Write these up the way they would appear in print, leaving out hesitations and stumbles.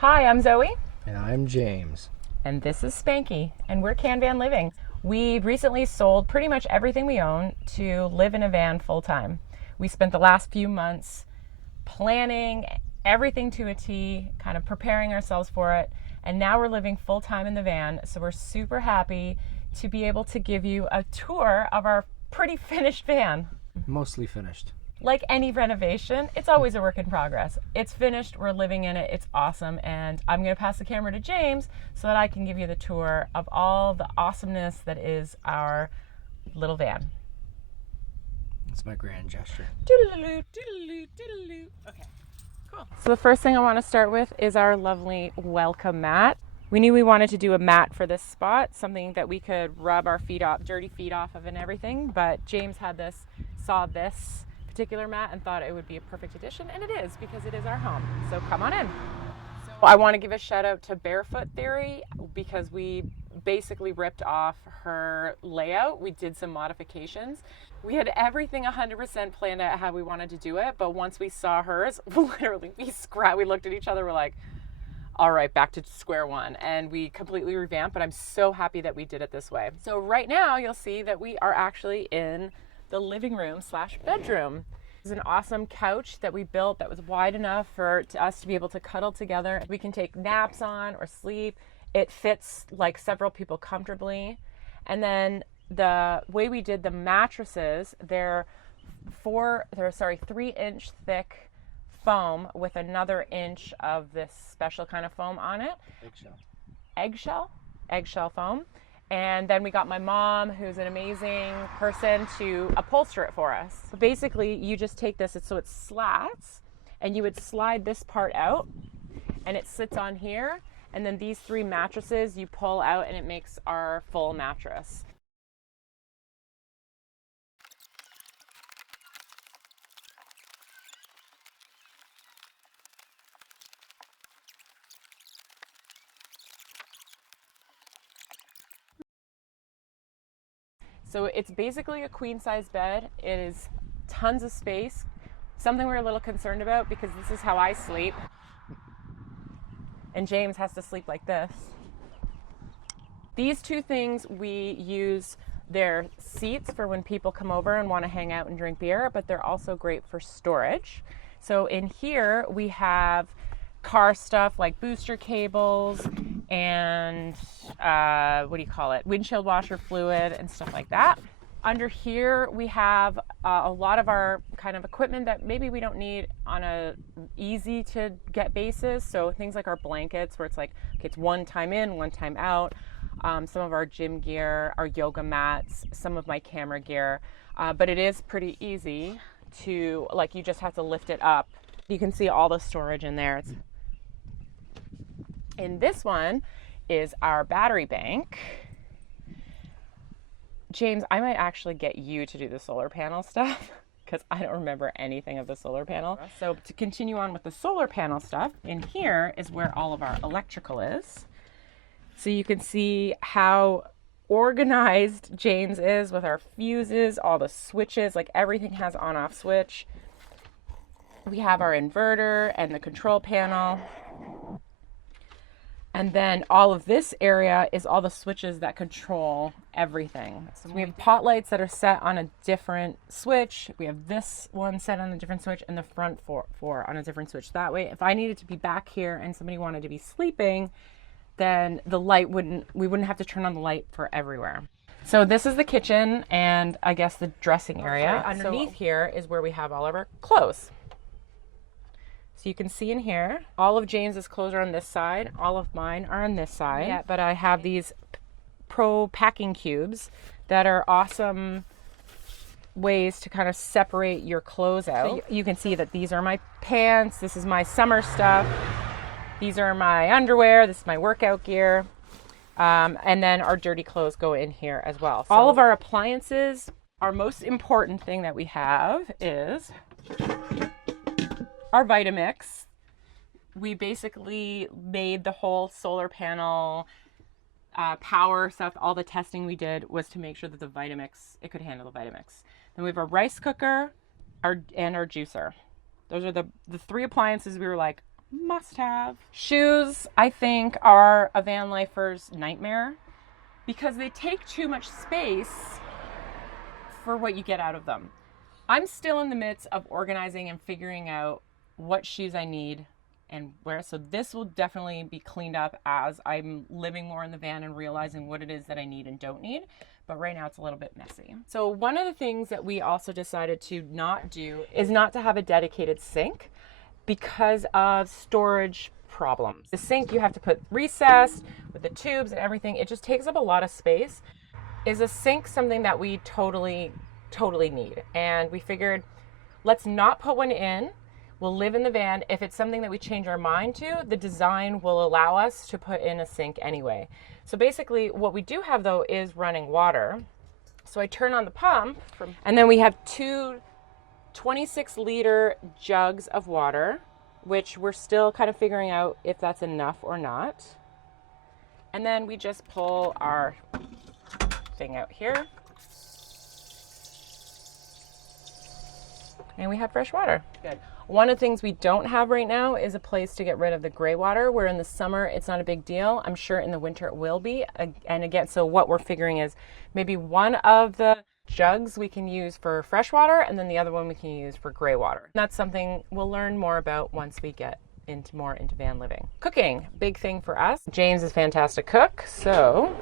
Hi, I'm Zoe. And I'm James. And this is Spanky, and we're CanVan Living. We recently sold pretty much everything we own to live in a van full time. We spent the last few months planning everything to a T, kind of preparing ourselves for it, and now we're living full time in the van, so we're super happy to be able to give you a tour of our pretty finished van. Mostly finished. Like any renovation, it's always a work in progress. It's finished, we're living in it, it's awesome, and I'm going to pass the camera to James so that I can give you the tour of all the awesomeness that is our little van. It's my grand gesture. Doodaloo, doodaloo, doodaloo. Okay, cool. So the first thing I want to start with is our lovely welcome mat. We knew we wanted to do a mat for this spot, something that we could rub our feet off, dirty feet off of and everything, but James saw this particular mat and thought it would be a perfect addition, and it is, because it is our home. So come on in. So I want to give a shout out to Barefoot Theory because we basically ripped off her layout. We did some modifications. We had everything 100% planned out how we wanted to do it, but once we saw hers, literally we looked at each other, we're like, all right, back to square one, and we completely revamped, but I'm so happy that we did it this way. So right now you'll see that we are actually in the living room / bedroom. This is an awesome couch that we built that was wide enough for us to be able to cuddle together. We can take naps on or sleep. It fits like several people comfortably. And then the way we did the mattresses, they're 3-inch thick foam with another inch of this special kind of foam on it. Eggshell foam. And then we got my mom, who's an amazing person, to upholster it for us. So basically, you just take this, so it slats, and you would slide this part out, and it sits on here. And then these 3 mattresses you pull out, and it makes our full mattress. So it's basically a queen size bed. It is tons of space. Something we're a little concerned about because this is how I sleep. And James has to sleep like this. These 2 things we use, they're seats for when people come over and want to hang out and drink beer, but they're also great for storage. So in here we have car stuff like booster cables and windshield washer fluid and stuff like that. Under here we have a lot of our kind of equipment that maybe we don't need on a easy to get basis. So things like our blankets, where it's like, okay, it's one time in, one time out. Some of our gym gear, our yoga mats, some of my camera gear, but it is pretty easy to, like, you just have to lift it up. You can see all the storage in there. In this one is our battery bank. James, I might actually get you to do the solar panel stuff because I don't remember anything of the solar panel. So to continue on with the solar panel stuff, in here is where all of our electrical is. So you can see how organized James is with our fuses, all the switches, like everything has on-off switch. We have our inverter and the control panel. And then all of this area is all the switches that control everything. So we have pot lights that are set on a different switch. We have this one set on a different switch and the front four on a different switch. That way, if I needed to be back here and somebody wanted to be sleeping, then the light we wouldn't have to turn on the light for everywhere. So this is the kitchen and I guess the dressing area. Underneath here is where we have all of our clothes. So you can see in here, all of James's clothes are on this side, all of mine are on this side. Yeah, but I have these Pro packing cubes that are awesome ways to kind of separate your clothes out. So you can see that these are my pants, this is my summer stuff, these are my underwear, this is my workout gear, and then our dirty clothes go in here as well. So all of our appliances, our most important thing that we have is our Vitamix. We basically made the whole solar panel power stuff. All the testing we did was to make sure that the Vitamix, it could handle the Vitamix. Then we have our rice cooker and our juicer. Those are the 3 appliances we were like, must have. Shoes, I think, are a van lifer's nightmare because they take too much space for what you get out of them. I'm still in the midst of organizing and figuring out what shoes I need and where. So this will definitely be cleaned up as I'm living more in the van and realizing what it is that I need and don't need. But right now it's a little bit messy. So one of the things that we also decided to not do is not to have a dedicated sink because of storage problems. The sink you have to put recessed with the tubes and everything. It just takes up a lot of space. Is a sink something that we totally need? And we figured, let's not put one in. We'll live in the van. If it's something that we change our mind to, the design will allow us to put in a sink anyway. So basically what we do have though is running water. So I turn on the pump and then we have two 26-liter jugs of water, which we're still kind of figuring out if that's enough or not. And then we just pull our thing out here. And we have fresh water. Good. One of the things we don't have right now is a place to get rid of the gray water, where in the summer it's not a big deal. I'm sure in the winter it will be. And again, so what we're figuring is maybe one of the jugs we can use for fresh water and then the other one we can use for gray water. And that's something we'll learn more about once we get more into van living. Cooking, big thing for us. James is a fantastic cook, so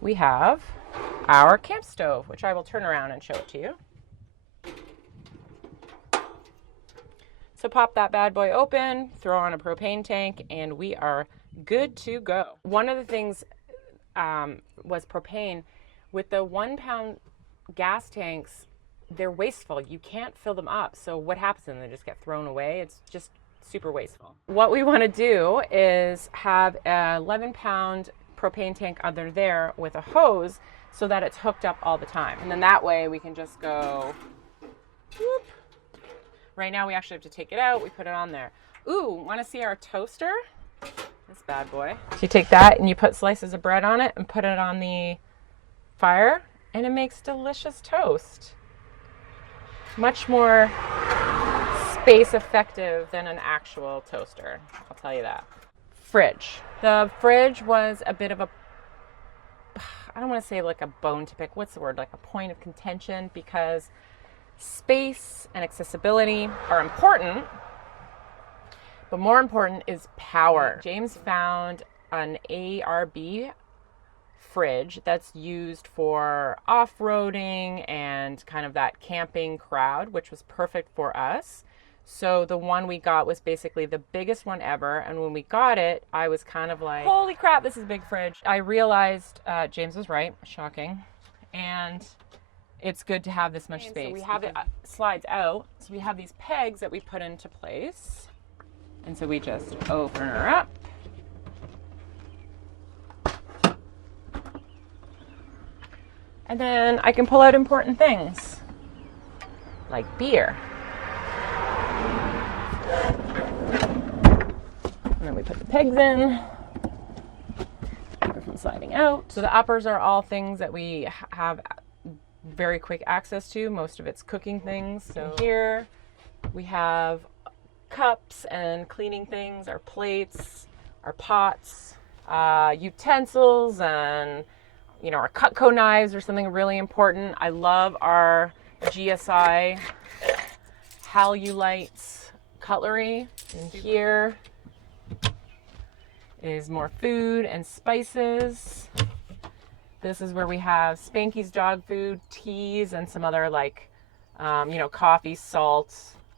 we have our camp stove, which I will turn around and show it to you. So pop that bad boy open, throw on a propane tank, and we are good to go. One of the things was propane. With the 1 pound gas tanks, they're wasteful. You can't fill them up. So what happens then? They just get thrown away. It's just super wasteful. What we want to do is have a 11 pound propane tank under there with a hose so that it's hooked up all the time. And then that way we can just go whoop. Right now we actually have to take it out. We put it on there. Ooh, want to see our toaster? This bad boy. So you take that and you put slices of bread on it and put it on the fire and it makes delicious toast. Much more space effective than an actual toaster, I'll tell you that. Fridge. The fridge was a bit of a, I don't want to say like a bone to pick, what's the word, like a point of contention, because space and accessibility are important, but more important is power. James found an ARB fridge that's used for off-roading and kind of that camping crowd, which was perfect for us. So the one we got was basically the biggest one ever, and when we got it, I was kind of like, holy crap, this is a big fridge. I realized James was right, shocking, and it's good to have this much space. So we have it slides out, so we have these pegs that we put into place, and so we just open her up. And then I can pull out important things, like beer. And then we put the pegs in, keep it from sliding out. So the uppers are all things that we have very quick access to. Most of it's cooking things. So here we have cups and cleaning things, our plates, our pots, utensils, and our Cutco knives are something really important. I love our GSI Halulite cutlery. And here is more food and spices. This is where we have Spanky's dog food, teas, and some other coffee, salt,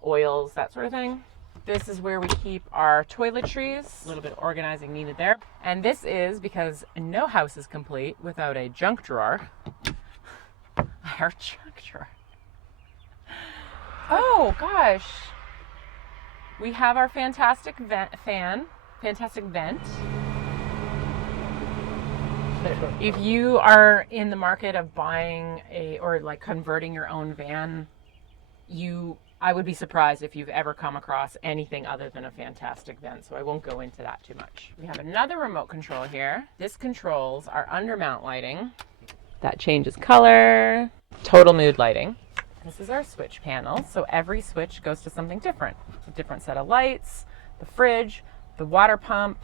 oils, that sort of thing. This is where we keep our toiletries. A little bit of organizing needed there. And this is because no house is complete without a junk drawer. Our junk drawer. Oh gosh. We have our fantastic vent. If you are in the market of buying or converting your own van, I would be surprised if you've ever come across anything other than a fantastic vent, so I won't go into that too much. We have another remote control here. This controls our undermount lighting. That changes color. Total mood lighting. This is our switch panel, so every switch goes to something different. A different set of lights, the fridge, the water pump.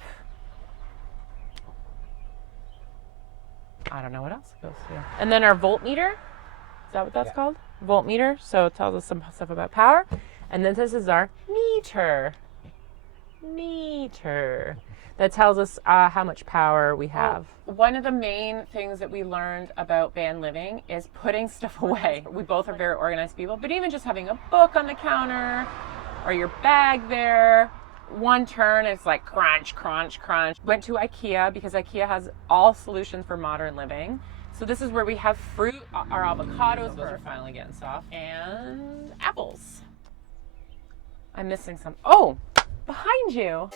I don't know what else it goes to. And then our voltmeter. Is that what that's called? Voltmeter. So it tells us some stuff about power. And then this is our meter. That tells us how much power we have. One of the main things that we learned about van living is putting stuff away. We both are very organized people, but even just having a book on the counter or your bag there, one turn, it's like crunch, crunch, crunch. Went to IKEA because IKEA has all solutions for modern living. So this is where we have fruit, our avocados, those are finally getting soft, and apples. I'm missing some. Oh, behind you.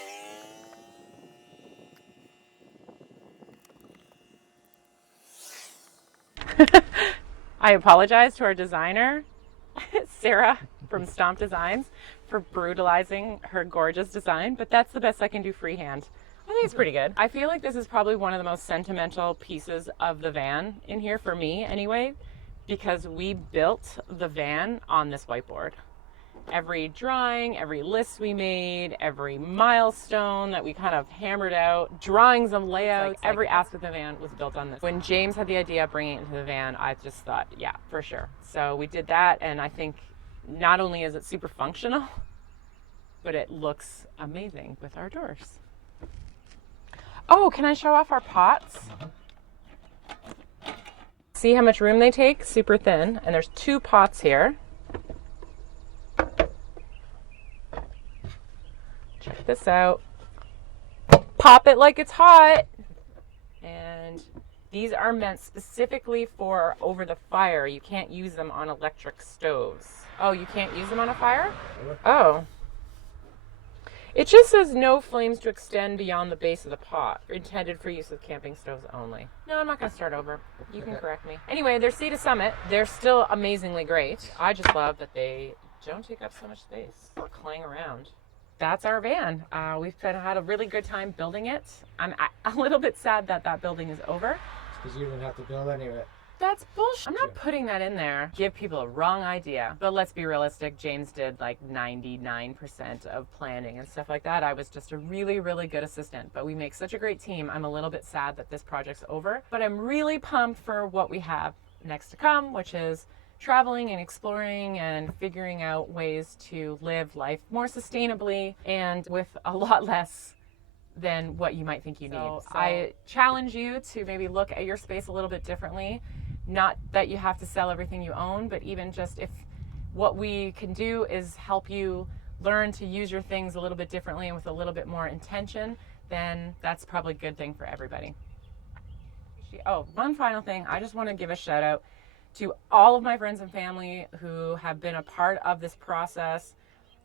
I apologize to our designer, Sarah from Stomp Designs, for brutalizing her gorgeous design, but that's the best I can do freehand. I think it's pretty good. I feel like this is probably one of the most sentimental pieces of the van in here, for me anyway, because we built the van on this whiteboard. Every drawing, every list we made, every milestone that we kind of hammered out, drawings of layouts, every aspect of the van was built on this. When James had the idea of bringing it into the van, I just thought, yeah, for sure. So we did that, and I think not only is it super functional, but it looks amazing with our doors. Oh, can I show off our pots? See how much room they take? Super thin. And there's 2 pots here. Check this out. Pop it like it's hot. And these are meant specifically for over the fire. You can't use them on electric stoves. Oh, you can't use them on a fire? Oh. It just says no flames to extend beyond the base of the pot. Intended for use with camping stoves only. No, I'm not going to start over. You can correct me. Anyway, they're Sea to Summit. They're still amazingly great. I just love that they don't take up so much space or clang around. That's our van. We've had a really good time building it. I'm a little bit sad that that building is over. It's because you didn't have to build any of it. That's bullshit. I'm not putting that in there. Give people a wrong idea. But let's be realistic. James did like 99% of planning and stuff like that. I was just a really, really good assistant. But we make such a great team. I'm a little bit sad that this project's over. But I'm really pumped for what we have next to come, which is traveling and exploring and figuring out ways to live life more sustainably and with a lot less than what you might think you need. So I challenge you to maybe look at your space a little bit differently. Not that you have to sell everything you own, but even just if what we can do is help you learn to use your things a little bit differently and with a little bit more intention, then that's probably a good thing for everybody. Oh, one final thing. I just want to give a shout out to all of my friends and family who have been a part of this process,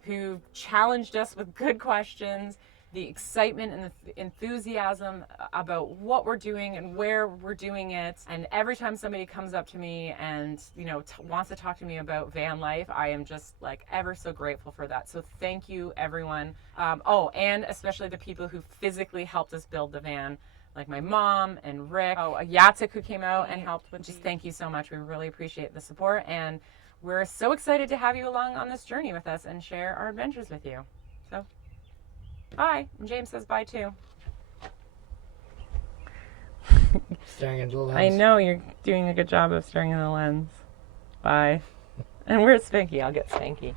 who challenged us with good questions, the excitement and the enthusiasm about what we're doing and where we're doing it. And every time somebody comes up to me and, wants to talk to me about van life, I am just like ever so grateful for that. So thank you, everyone. And especially the people who physically helped us build the van, like my mom and Rick. Yatsik, who came out and helped with. Just thank you so much. We really appreciate the support, and we're so excited to have you along on this journey with us and share our adventures with you. So bye. And James says bye too. Staring into the lens. I know you're doing a good job of staring in the lens. Bye. And where's Spanky? I'll get Spanky.